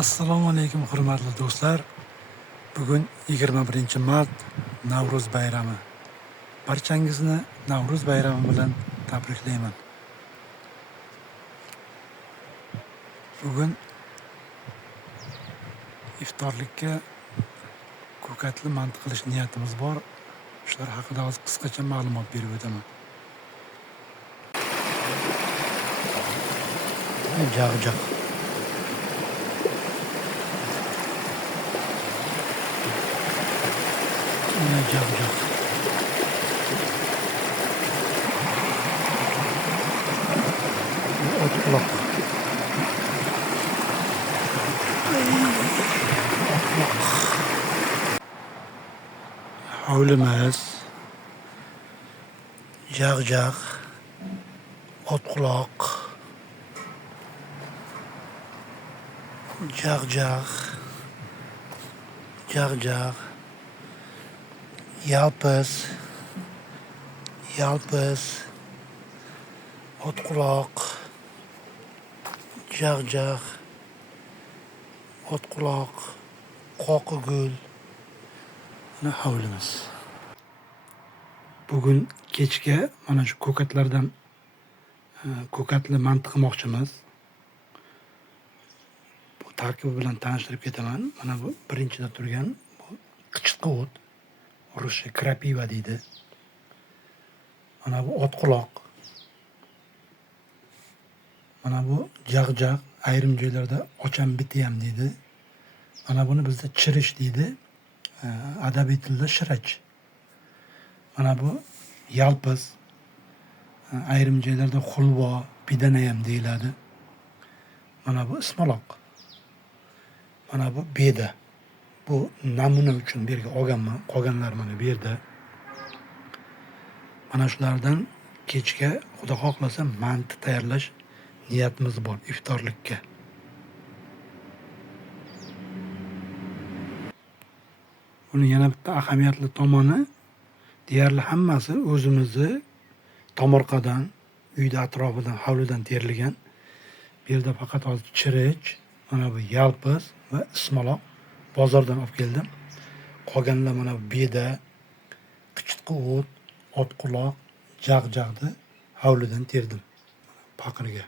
Assalomu alaykum hurmatli do'stlar. Bugun 21-mart Navro'z bayrami. Barchangizni Navro'z bayrami bilan tabriklayman. Bugun iftorlikka ko'katli manti qilish niyatimiz bor. Shular haqida hozir qisqacha ma'lumot berib o'taman. Jag'jag. Jag'jag. Ot quloq. Hovlimiz, jag'jag, ot quloq, jag'jag, jag'jag, yalpiz, ot quloq, jag'jag, ot quloq, qoqigul. Mana hovlimiz. Bugun kechga mana shu ko'katlardan ko'katli manti qilmoqchimiz. Bu tarkibi bilan tanishtirib ketaman. Mana bu birinchida turgan bu qichqi o't, ruscha krapiva deydi. Mana bu ot quloq. Mana bu jag'jag, ayrim joylarda ochan biti ham deydi. Mana buni bizda chirish deydi. Adabiy tilda shirach. Mana bu yalpiz. Ayrim joylarda xulvo, pidana ham deyiladi. Mana bu ismaloq. Mana bu beda. Bu namuna uchun bu yerga olganman. Qolganlar mana bu yerda. Mana shulardan kechga xudo xohlasa manti tayyorlash niyatimiz bor iftorlikka. Buni yana bitta ahamiyatli tomoni, deyarli hammasi o'zimizni tomorqadan, uyda atrofidan, hovlidan terilgan. Bu yerda faqat hozir chirich, mana bu yalpiz va ismaloq bozordan olib keldim. Qolganlar mana bu beda, qichqi o't, ot quloq, jag'jag'ni hovlidan terdim paqirga.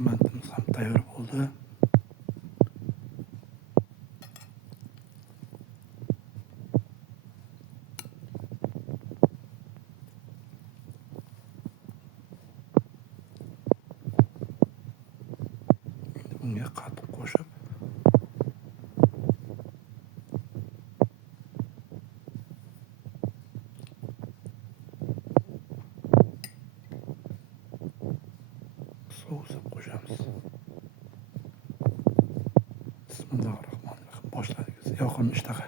Mantimiz ham tayyor bo'ldi. Bunga qatiq qo'shib sous qo'shamiz. Bismillahirrohmanirrohim. Boshladik. Yoqimli ishtaha.